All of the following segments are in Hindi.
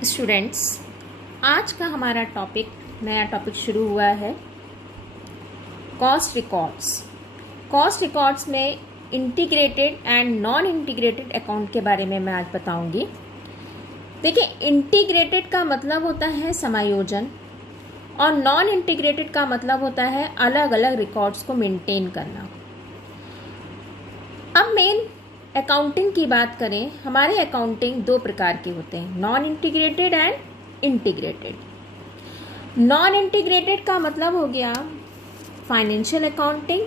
स्टूडेंट्स, आज का हमारा नया टॉपिक शुरू हुआ है कॉस्ट रिकॉर्ड्स। कॉस्ट रिकॉर्ड्स में integrated and non integrated account के बारे में मैं आज बताऊंगी। देखिए, इंटीग्रेटेड का मतलब होता है समायोजन और नॉन इंटीग्रेटेड का मतलब होता है अलग अलग रिकॉर्ड्स को मेंटेन करना। अब मेन अकाउंटिंग की बात करें, हमारे अकाउंटिंग दो प्रकार के होते हैं, non integrated and integrated. Non integrated का मतलब हो गया फाइनेंशियल अकाउंटिंग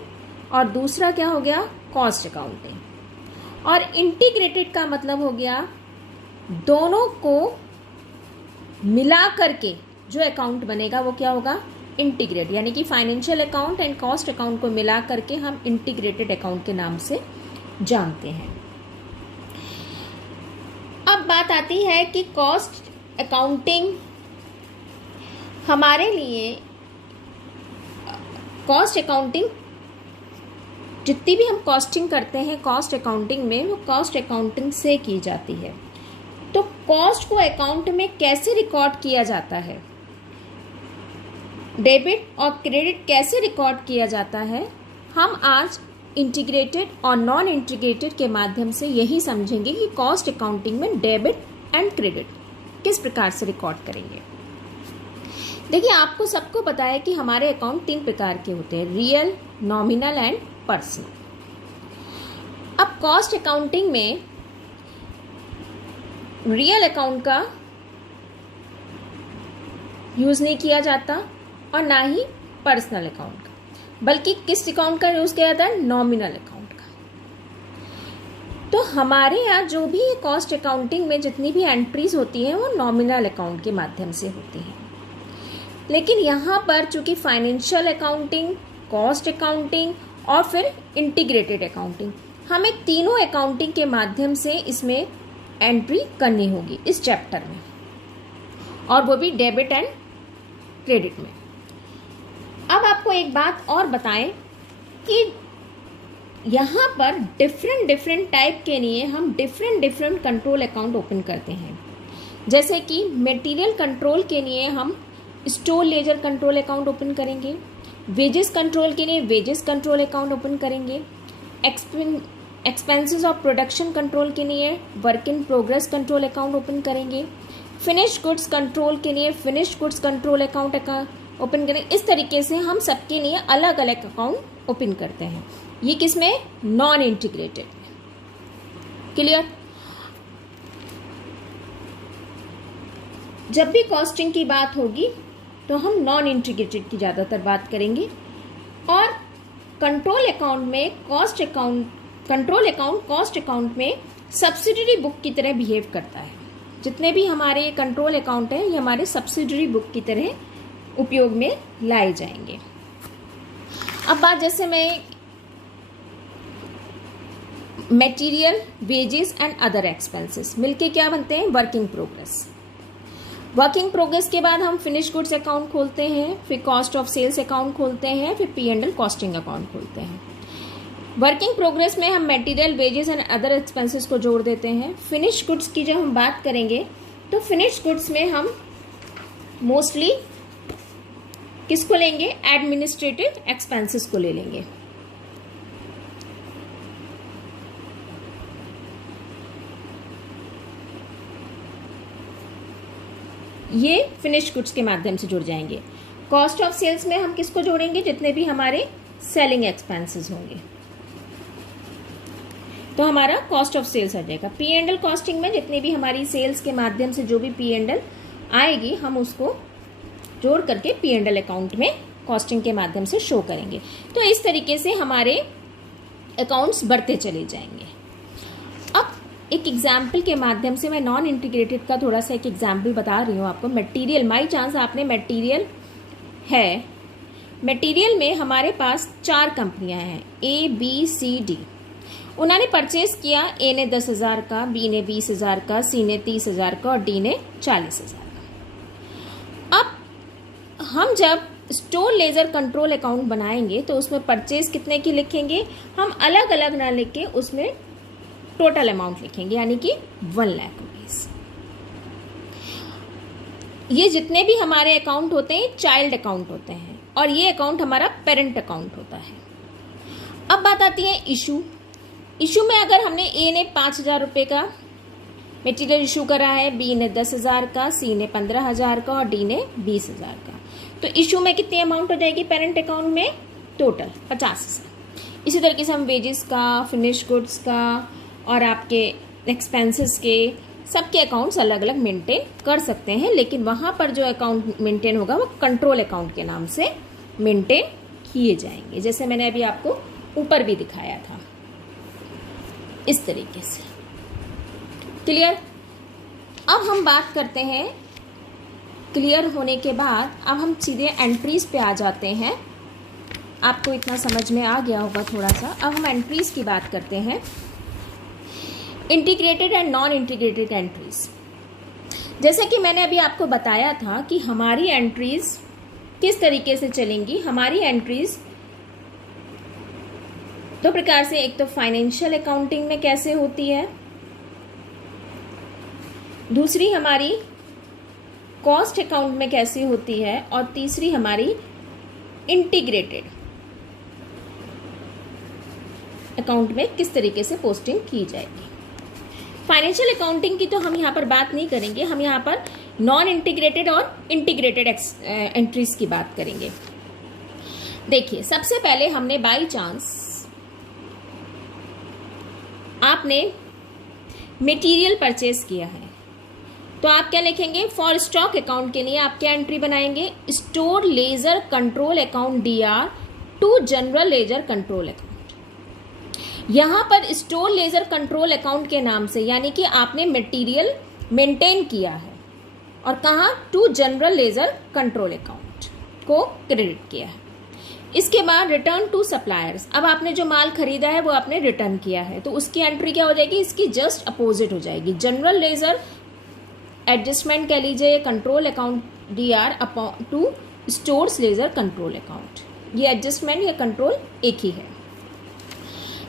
और दूसरा क्या हो गया, कॉस्ट अकाउंटिंग। और इंटीग्रेटेड का मतलब हो गया दोनों को मिला करके जो अकाउंट बनेगा वो क्या होगा, इंटीग्रेट। यानी कि financial account and cost account को मिला करके हम इंटीग्रेटेड अकाउंट के नाम से जानते हैं। अब बात आती है कि कॉस्ट अकाउंटिंग हमारे लिए, कॉस्ट अकाउंटिंग जितनी भी हम कॉस्टिंग करते हैं कॉस्ट अकाउंटिंग में, वो कॉस्ट अकाउंटिंग से की जाती है। तो कॉस्ट को अकाउंट में कैसे रिकॉर्ड किया जाता है, डेबिट और क्रेडिट कैसे रिकॉर्ड किया जाता है, हम आज इंटीग्रेटेड और नॉन इंटीग्रेटेड के माध्यम से यही समझेंगे कि कॉस्ट अकाउंटिंग में डेबिट एंड क्रेडिट किस प्रकार से रिकॉर्ड करेंगे। देखिए, आपको सबको पता है कि हमारे अकाउंट तीन प्रकार के होते हैं, रियल, नॉमिनल एंड पर्सनल। अब कॉस्ट अकाउंटिंग में रियल अकाउंट का यूज नहीं किया जाता और ना ही पर्सनल अकाउंट का, बल्कि किस अकाउंट का यूज किया जाता है, नॉमिनल अकाउंट का। तो हमारे यहाँ जो भी कॉस्ट अकाउंटिंग में जितनी भी एंट्रीज होती हैं वो नॉमिनल अकाउंट के माध्यम से होती हैं। लेकिन यहाँ पर चूंकि फाइनेंशियल अकाउंटिंग, कॉस्ट अकाउंटिंग और फिर इंटीग्रेटेड अकाउंटिंग, हमें तीनों अकाउंटिंग के माध्यम से इसमें एंट्री करनी होगी इस चैप्टर में, और वो भी डेबिट एंड क्रेडिट में। अब आपको एक बात और बताएं कि यहाँ पर डिफरेंट टाइप के लिए हम डिफरेंट कंट्रोल अकाउंट ओपन करते हैं। जैसे कि मटेरियल कंट्रोल के लिए हम store ledger control account open करेंगे, वेजेस कंट्रोल के लिए वेजेस कंट्रोल अकाउंट ओपन करेंगे, एक्सपेंसेस ऑफ प्रोडक्शन कंट्रोल के लिए work in progress control account open करेंगे, फिनिश्ड गुड्स कंट्रोल के लिए finished goods control account open करें। इस तरीके से हम सबके लिए अलग अलग अकाउंट ओपन करते हैं। ये किसमें, नॉन इंटीग्रेटेड। क्लियर। जब भी कॉस्टिंग की बात होगी तो हम नॉन इंटीग्रेटेड की ज़्यादातर बात करेंगे। और कंट्रोल अकाउंट में कंट्रोल अकाउंट कॉस्ट अकाउंट में सब्सिडरी बुक की तरह बिहेव करता है। जितने भी हमारे कंट्रोल अकाउंट हैं ये हमारे सब्सिडरी बुक की तरह उपयोग में लाए जाएंगे। अब बात, जैसे मैं material, wages and other expenses मिलके क्या बनते हैं, वर्किंग प्रोग्रेस। वर्किंग प्रोग्रेस के बाद हम फिनिश गुड्स अकाउंट खोलते हैं, फिर कॉस्ट ऑफ सेल्स अकाउंट खोलते हैं, फिर P&L कॉस्टिंग अकाउंट खोलते हैं। वर्किंग प्रोग्रेस में हम material, wages and other expenses को जोड़ देते हैं। फिनिश गुड्स की जब हम बात करेंगे तो फिनिश गुड्स में हम मोस्टली किसको लेंगे, एडमिनिस्ट्रेटिव एक्सपेंसेस को ले लेंगे। ये फिनिश गुड्स के माध्यम से जुड़ जाएंगे। कॉस्ट ऑफ सेल्स में हम किसको जोड़ेंगे, जितने भी हमारे सेलिंग एक्सपेंसेस होंगे, तो हमारा कॉस्ट ऑफ सेल्स आ जाएगा। P&L कॉस्टिंग में जितने भी हमारी सेल्स के माध्यम से जो भी P&L आएगी हम उसको जोड़ करके P&L अकाउंट में कॉस्टिंग के माध्यम से शो करेंगे। तो इस तरीके से हमारे अकाउंट्स बढ़ते चले जाएंगे। अब एक एग्जाम्पल के माध्यम से मैं नॉन इंटीग्रेटेड का थोड़ा सा एक एग्जाम्पल बता रही हूँ आपको। मटेरियल, माई चांस आपने मटेरियल है, मटेरियल में हमारे पास 4 कंपनियां हैं, ABCD। उन्होंने परचेज किया, A ने 10,000 का, B ने 20,000 का, C ने 30,000 का और D ने 40,000 का। अब हम जब स्टोर लेजर कंट्रोल अकाउंट बनाएंगे तो उसमें परचेज कितने की लिखेंगे, हम अलग अलग ना लिख के उसमें टोटल अमाउंट लिखेंगे, यानी कि 1 लाख रुपीज। ये जितने भी हमारे अकाउंट होते हैं चाइल्ड अकाउंट होते हैं और ये अकाउंट हमारा पेरेंट अकाउंट होता है। अब बात आती है इशू। इशू में अगर हमने ए ने 5,000 रुपये का मटेरियल इशू करा है, बी ने 10,000 का, सी ने 15,000 का और डी ने 20,000 का, तो इशू में कितनी अमाउंट हो जाएगी पेरेंट अकाउंट में? टोटल 50,000। इसी तरीके से हम वेजेस का, फिनिश गुड्स का और आपके एक्सपेंसेस के सबके अकाउंट्स अलग अलग मेंटेन कर सकते हैं, लेकिन वहाँ पर जो अकाउंट मेंटेन होगा वो कंट्रोल अकाउंट के नाम से मेंटेन किए जाएंगे, जैसे मैंने अभी आपको ऊपर भी दिखाया था इस तरीके से। क्लियर? अब हम बात करते हैं, क्लियर होने के बाद अब हम सीधे एंट्रीज पे आ जाते हैं। आपको इतना समझ में आ गया होगा थोड़ा सा। अब हम एंट्रीज की बात करते हैं, integrated and non integrated entries. जैसे कि मैंने अभी आपको बताया था कि हमारी एंट्रीज किस तरीके से चलेंगी। हमारी एंट्रीज दो प्रकार से, एक तो फाइनेंशियल अकाउंटिंग में कैसे होती है, दूसरी हमारी कॉस्ट अकाउंट में कैसे होती है और तीसरी हमारी इंटीग्रेटेड अकाउंट में किस तरीके से पोस्टिंग की जाएगी। फाइनेंशियल अकाउंटिंग की तो हम यहाँ पर बात नहीं करेंगे, हम यहाँ पर नॉन इंटीग्रेटेड और इंटीग्रेटेड एंट्रीज की बात करेंगे। देखिए, सबसे पहले हमने बाय चांस आपने मटेरियल परचेज किया है, तो आप क्या लिखेंगे? फॉर स्टॉक अकाउंट के लिए आप क्या एंट्री बनाएंगे? Store ledger control account DR to general ledger control account. यहां पर स्टोर लेजर कंट्रोल अकाउंट के नाम से, यानी कि आपने मटेरियल मेंटेन किया है और कहां? To general ledger control account को क्रेडिट किया है। इसके बाद रिटर्न टू सप्लायर्स, अब आपने जो माल खरीदा है वो आपने रिटर्न किया है, तो उसकी एंट्री क्या हो जाएगी? इसकी जस्ट अपोजिट हो जाएगी। जनरल लेजर एडजस्टमेंट कह लीजिए, control account DR upon two stores ledger control account, ये एडजस्टमेंट या कंट्रोल एक ही है।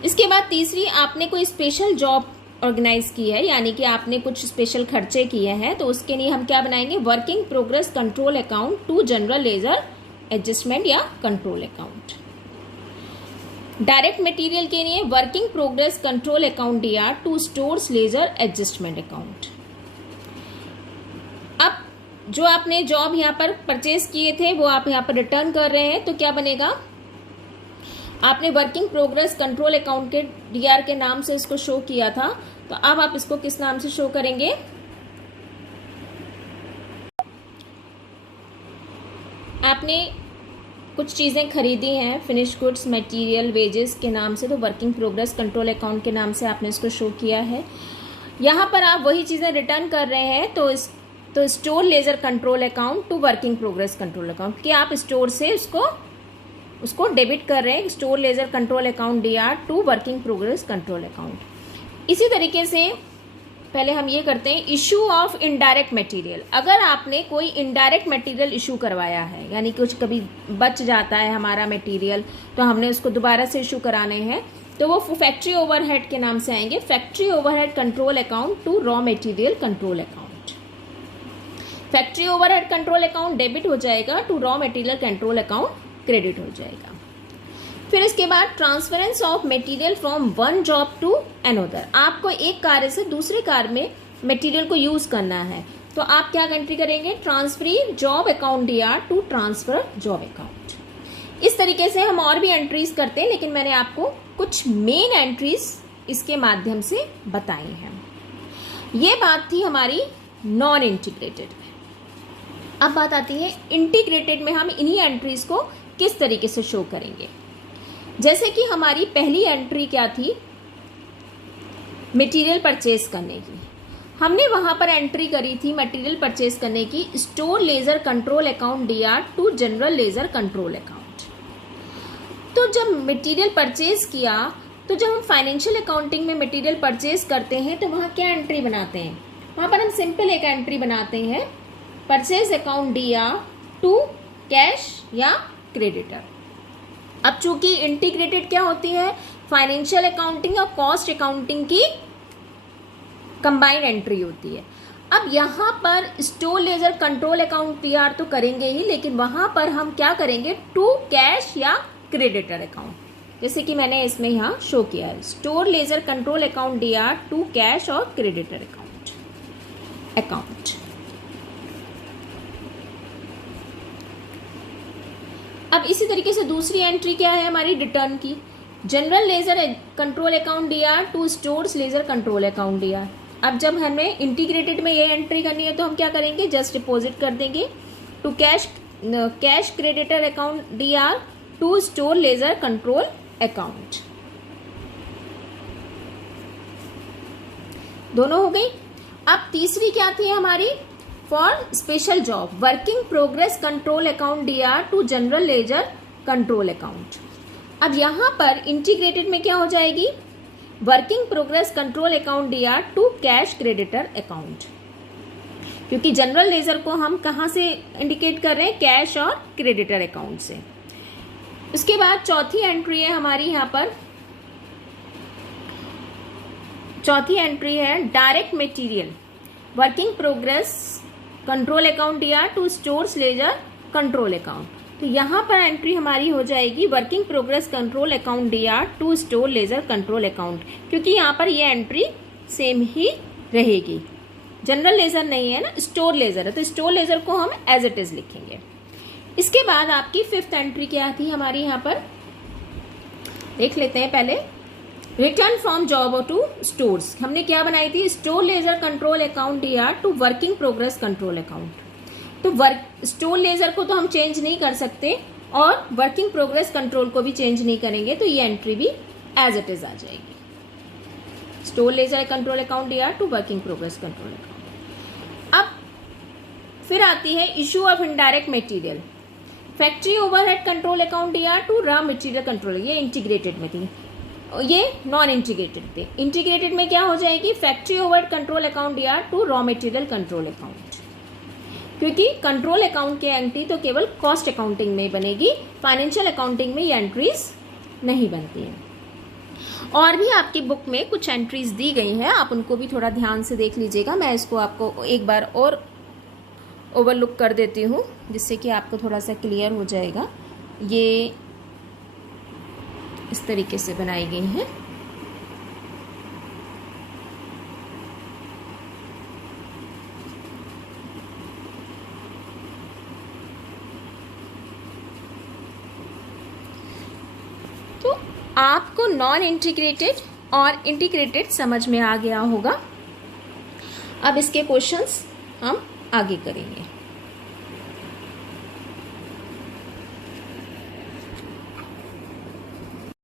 इसके बाद तीसरी, आपने कोई स्पेशल जॉब ऑर्गेनाइज की है, यानी कि आपने कुछ स्पेशल खर्चे किए हैं, तो उसके लिए हम क्या बनाएंगे? Working progress control account to general ledger adjustment या कंट्रोल अकाउंट। डायरेक्ट मटेरियल के लिए working progress control account DR to stores ledger adjustment account. अब जो आपने जॉब यहाँ पर परचेज किए थे वो आप यहाँ पर रिटर्न कर रहे हैं, तो क्या बनेगा? आपने वर्किंग प्रोग्रेस कंट्रोल अकाउंट के DR के नाम से इसको शो किया था, तो अब आप इसको किस नाम से शो करेंगे? आपने कुछ चीज़ें खरीदी हैं, फिनिश गुड्स, मटेरियल, वेजेस के नाम से, तो वर्किंग प्रोग्रेस कंट्रोल अकाउंट के नाम से आपने इसको शो किया है। यहाँ पर आप वही चीज़ें रिटर्न कर रहे हैं, तो store ledger control account to working progress control account, कि आप स्टोर से उसको डेबिट कर रहे हैं, store ledger control account DR to working progress control account. इसी तरीके से पहले हम ये करते हैं, इशू ऑफ इनडायरेक्ट मटेरियल। अगर आपने कोई इनडायरेक्ट मटेरियल इशू करवाया है, यानी कुछ कभी बच जाता है हमारा मटेरियल, तो हमने उसको दोबारा से इशू कराने हैं, तो वो फैक्ट्री ओवरहेड के नाम से आएंगे, factory overhead control account to raw material control account. Factory overhead control account debit हो जाएगा, to raw material control account credit हो जाएगा। फिर इसके बाद transference of material from one job to another, आपको एक कार्य से दूसरे कार्य में मटेरियल को यूज करना है, तो आप क्या एंट्री करेंगे? Transferee job account DR to transfer job account. इस तरीके से हम और भी एंट्रीज करते हैं, लेकिन मैंने आपको कुछ मेन एंट्रीज इसके माध्यम से बताई हैं। ये बात थी हमारी नॉन इंटीग्रेटेड में। अब बात आती है इंटीग्रेटेड में, हम इन्हीं एंट्रीज को किस तरीके से शो करेंगे। जैसे कि हमारी पहली एंट्री क्या थी? मटेरियल परचेज करने की। हमने वहां पर एंट्री करी थी मटेरियल परचेज करने की, store ledger control account DR to general ledger control account. तो जब मटेरियल परचेज किया, तो जब हम फाइनेंशियल अकाउंटिंग में मटेरियल परचेज करते हैं तो वहां क्या एंट्री बनाते हैं? वहां पर हम सिंपल एक एंट्री बनाते हैं, purchase account DR to cash या क्रेडिटर। अब चूंकि इंटीग्रेटेड क्या होती है? फाइनेंशियल अकाउंटिंग और कॉस्ट अकाउंटिंग की कंबाइंड एंट्री होती है। अब यहाँ पर store ledger control account PR तो करेंगे ही, लेकिन वहां पर हम क्या करेंगे, टू कैश या क्रेडिटर अकाउंट, जैसे कि मैंने इसमें यहाँ शो किया है, store ledger control account DR to cash और क्रेडिटर अकाउंट। अब इसी तरीके से दूसरी एंट्री क्या है हमारी, रिटर्न की, general ledger control account DR to stores ledger control account DR। अब जब हमें इंटीग्रेटेड में ये एंट्री करनी है तो हम क्या करेंगे, जस्ट डिपॉजिट कर देंगे to cash creditor account DR to store ledger control account. दोनों हो गई। अब तीसरी क्या थी हमारी, for special job working progress control account DR to general ledger control account. अब यहां पर इंटीग्रेटेड में क्या हो जाएगी, working progress control account DR to cash creditor account, क्योंकि जनरल लेजर को हम कहां से इंडिकेट कर रहे हैं, कैश और क्रेडिटर अकाउंट से। उसके बाद चौथी एंट्री है हमारी, यहां पर चौथी एंट्री है direct material working progress control account DR to stores ledger control account. तो यहाँ पर एंट्री हमारी हो जाएगी working progress control account DR to store ledger control account, क्योंकि यहाँ पर ये एंट्री सेम ही रहेगी, जनरल लेजर नहीं है ना, स्टोर लेजर है, तो स्टोर लेजर को हम एज इट इज लिखेंगे। इसके बाद आपकी फिफ्थ एंट्री क्या थी हमारी, यहाँ पर देख लेते हैं पहले, return from job to stores. हमने क्या बनाई थी, store ledger control account DR to working progress control account. तो स्टोर लेजर को तो हम चेंज नहीं कर सकते और वर्किंग प्रोग्रेस कंट्रोल को भी चेंज नहीं करेंगे, तो ये एंट्री भी एज इट इज आ जाएगी, store ledger control account DR to working progress control account. अब फिर आती है issue of indirect material, factory overhead control account DR to raw material control. ये इंटीग्रेटेड में थी, ये नॉन इंटीग्रेटेड थे। इंटीग्रेटेड में क्या हो जाएगी, factory overhead control account DR to raw material control account, क्योंकि कंट्रोल अकाउंट की एंट्री तो केवल कॉस्ट अकाउंटिंग में बनेगी, फाइनेंशियल अकाउंटिंग में ये एंट्रीज नहीं बनती हैं। और भी आपकी बुक में कुछ एंट्रीज दी गई हैं, आप उनको भी थोड़ा ध्यान से देख लीजिएगा। मैं इसको आपको एक बार और ओवरलुक कर देती हूँ, जिससे कि आपको थोड़ा सा क्लियर हो जाएगा। ये इस तरीके से बनाई गई हैं। तो आपको नॉन इंटीग्रेटेड और इंटीग्रेटेड समझ में आ गया होगा। अब इसके क्वेश्चंस हम आगे करेंगे।